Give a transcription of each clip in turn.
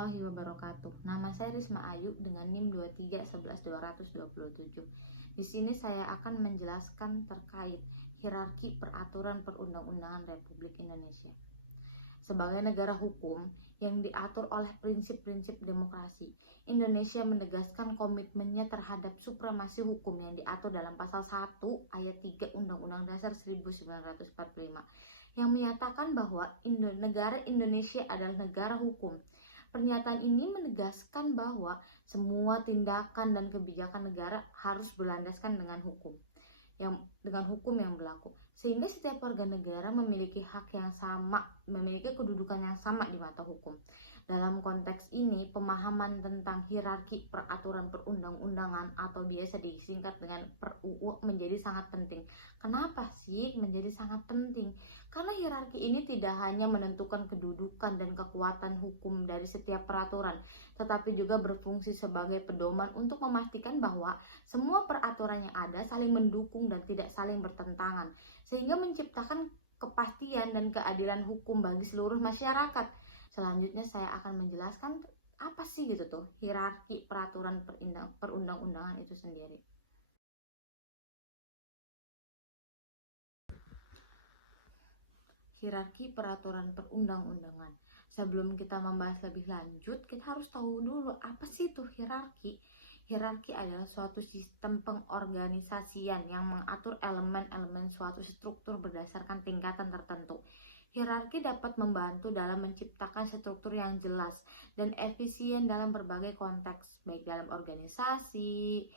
warahmatullahi wabarakatuh. Nama saya Risma Ayu dengan NIM 2311227. Di sini saya akan menjelaskan terkait hierarki peraturan perundang-undangan Republik Indonesia. Sebagai negara hukum yang diatur oleh prinsip-prinsip demokrasi, Indonesia menegaskan komitmennya terhadap supremasi hukum yang diatur dalam pasal 1 ayat 3 Undang-Undang Dasar 1945 yang menyatakan bahwa negara Indonesia adalah negara hukum. Pernyataan ini menegaskan bahwa semua tindakan dan kebijakan negara harus berlandaskan dengan hukum yang berlaku, sehingga setiap warga negara memiliki hak yang sama, memiliki kedudukan yang sama di mata hukum. Dalam konteks ini, pemahaman tentang hierarki peraturan perundang-undangan atau biasa disingkat dengan PerUU menjadi sangat penting. Kenapa sih menjadi sangat penting? Karena hierarki ini tidak hanya menentukan kedudukan dan kekuatan hukum dari setiap peraturan, tetapi juga berfungsi sebagai pedoman untuk memastikan bahwa semua peraturan yang ada saling mendukung dan tidak saling bertentangan, sehingga menciptakan kepastian dan keadilan hukum bagi seluruh masyarakat. Selanjutnya saya akan menjelaskan apa sih gitu tuh hierarki peraturan perundang-undangan itu sendiri. Hierarki peraturan perundang-undangan. Sebelum kita membahas lebih lanjut, kita harus tahu dulu apa sih itu hierarki. Hierarki adalah suatu sistem pengorganisasian yang mengatur elemen-elemen suatu struktur berdasarkan tingkatan tertentu. Hierarki dapat membantu dalam menciptakan struktur yang jelas dan efisien dalam berbagai konteks, baik dalam organisasi,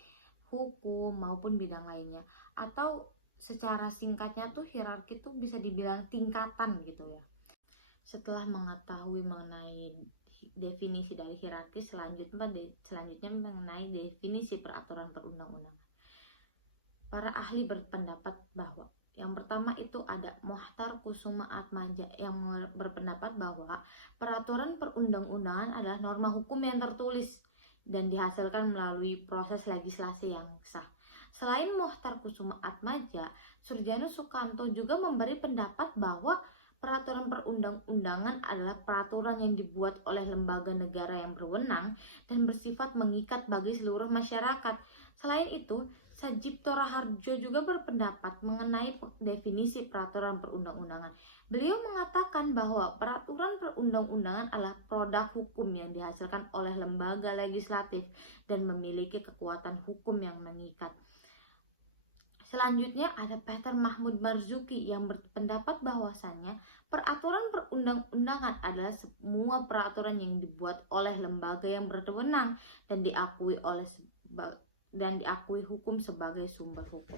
hukum, maupun bidang lainnya. Atau secara singkatnya tuh hierarki tuh bisa dibilang tingkatan gitu ya. Setelah mengetahui mengenai definisi dari hierarki, selanjutnya mengenai definisi peraturan perundang-undangan. Para ahli berpendapat bahwa yang pertama itu ada Mohtar Kusuma Atmaja yang berpendapat bahwa peraturan perundang-undangan adalah norma hukum yang tertulis dan dihasilkan melalui proses legislasi yang sah. Selain Mohtar Kusuma Atmaja, Surjano Sukanto juga memberi pendapat bahwa peraturan perundang-undangan adalah peraturan yang dibuat oleh lembaga negara yang berwenang dan bersifat mengikat bagi seluruh masyarakat. Selain itu, Sajipto Raharjo juga berpendapat mengenai definisi peraturan perundang-undangan. Beliau mengatakan bahwa peraturan perundang-undangan adalah produk hukum yang dihasilkan oleh lembaga legislatif dan memiliki kekuatan hukum yang mengikat. Selanjutnya ada Peter Mahmud Marzuki yang berpendapat bahwasannya peraturan perundang-undangan adalah semua peraturan yang dibuat oleh lembaga yang berwenang dan diakui hukum sebagai sumber hukum.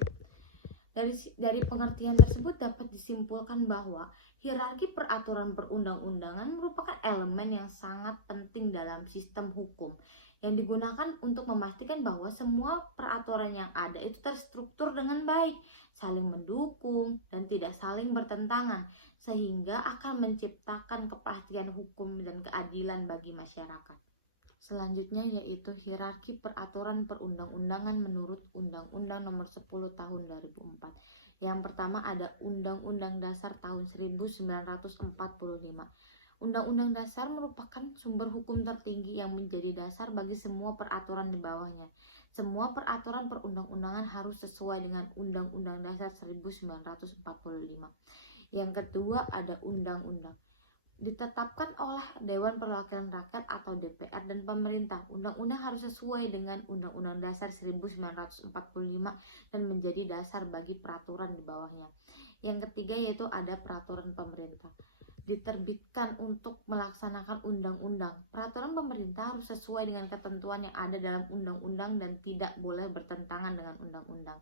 Dari pengertian tersebut dapat disimpulkan bahwa hierarki peraturan perundang-undangan merupakan elemen yang sangat penting dalam sistem hukum yang digunakan untuk memastikan bahwa semua peraturan yang ada itu terstruktur dengan baik, saling mendukung, dan tidak saling bertentangan, sehingga akan menciptakan kepastian hukum dan keadilan bagi masyarakat. Selanjutnya yaitu hierarki peraturan perundang-undangan menurut Undang-Undang Nomor 10 Tahun 2004. Yang pertama ada Undang-Undang Dasar tahun 1945. Undang-Undang Dasar merupakan sumber hukum tertinggi yang menjadi dasar bagi semua peraturan di bawahnya. Semua peraturan perundang-undangan harus sesuai dengan Undang-Undang Dasar 1945. Yang kedua ada undang-undang. Ditetapkan oleh Dewan Perwakilan Rakyat atau DPR dan pemerintah. Undang-undang harus sesuai dengan Undang-Undang Dasar 1945 dan menjadi dasar bagi peraturan di bawahnya. Yang ketiga yaitu ada peraturan pemerintah. Diterbitkan untuk melaksanakan undang-undang. Peraturan pemerintah harus sesuai dengan ketentuan yang ada dalam undang-undang dan tidak boleh bertentangan dengan undang-undang.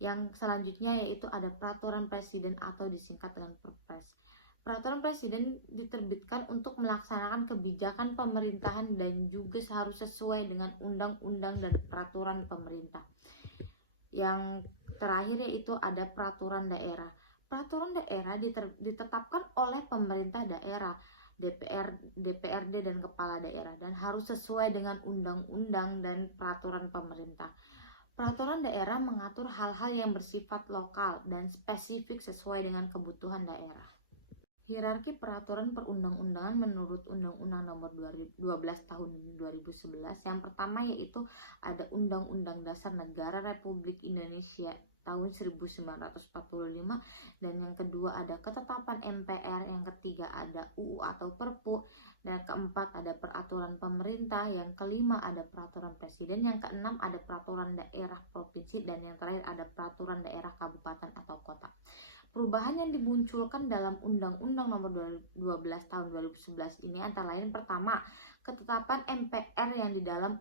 Yang selanjutnya yaitu ada peraturan presiden atau disingkat dengan Perpres. Peraturan presiden diterbitkan untuk melaksanakan kebijakan pemerintahan dan juga harus sesuai dengan undang-undang dan peraturan pemerintah. Yang terakhir yaitu ada peraturan daerah. Peraturan daerah ditetapkan oleh pemerintah daerah, DPRD dan kepala daerah dan harus sesuai dengan undang-undang dan peraturan pemerintah. Peraturan daerah mengatur hal-hal yang bersifat lokal dan spesifik sesuai dengan kebutuhan daerah. Hierarki peraturan perundang-undangan menurut Undang-Undang Nomor 12 Tahun 2011. Yang pertama yaitu ada Undang-Undang Dasar Negara Republik Indonesia tahun 1945, dan yang kedua ada ketetapan MPR, yang ketiga ada UU atau Perpu, dan yang keempat ada peraturan pemerintah, yang kelima ada peraturan presiden, yang keenam ada peraturan daerah provinsi, dan yang terakhir ada peraturan daerah kabupaten atau kota. Perubahan yang dimunculkan dalam Undang-Undang Nomor 12 Tahun 2011 ini antara lain pertama, ketetapan MPR yang di dalam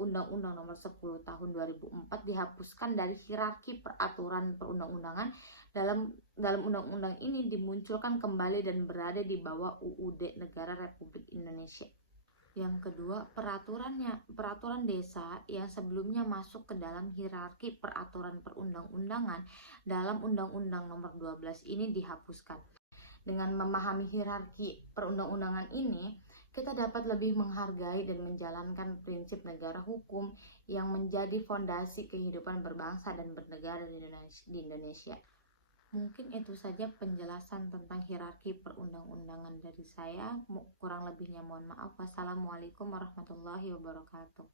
Undang-Undang Nomor 10 Tahun 2004 dihapuskan dari hierarki peraturan perundang-undangan. Dalam undang-undang ini dimunculkan kembali dan berada di bawah UUD Negara Republik Indonesia. Yang kedua, peraturan desa yang sebelumnya masuk ke dalam hierarki peraturan perundang-undangan dalam Undang-Undang Nomor 12 ini dihapuskan. Dengan memahami hierarki perundang-undangan ini, kita dapat lebih menghargai dan menjalankan prinsip negara hukum yang menjadi fondasi kehidupan berbangsa dan bernegara di Indonesia. Mungkin itu saja penjelasan tentang hierarki perundang-undangan dari saya. Kurang lebihnya mohon maaf. Wassalamualaikum warahmatullahi wabarakatuh.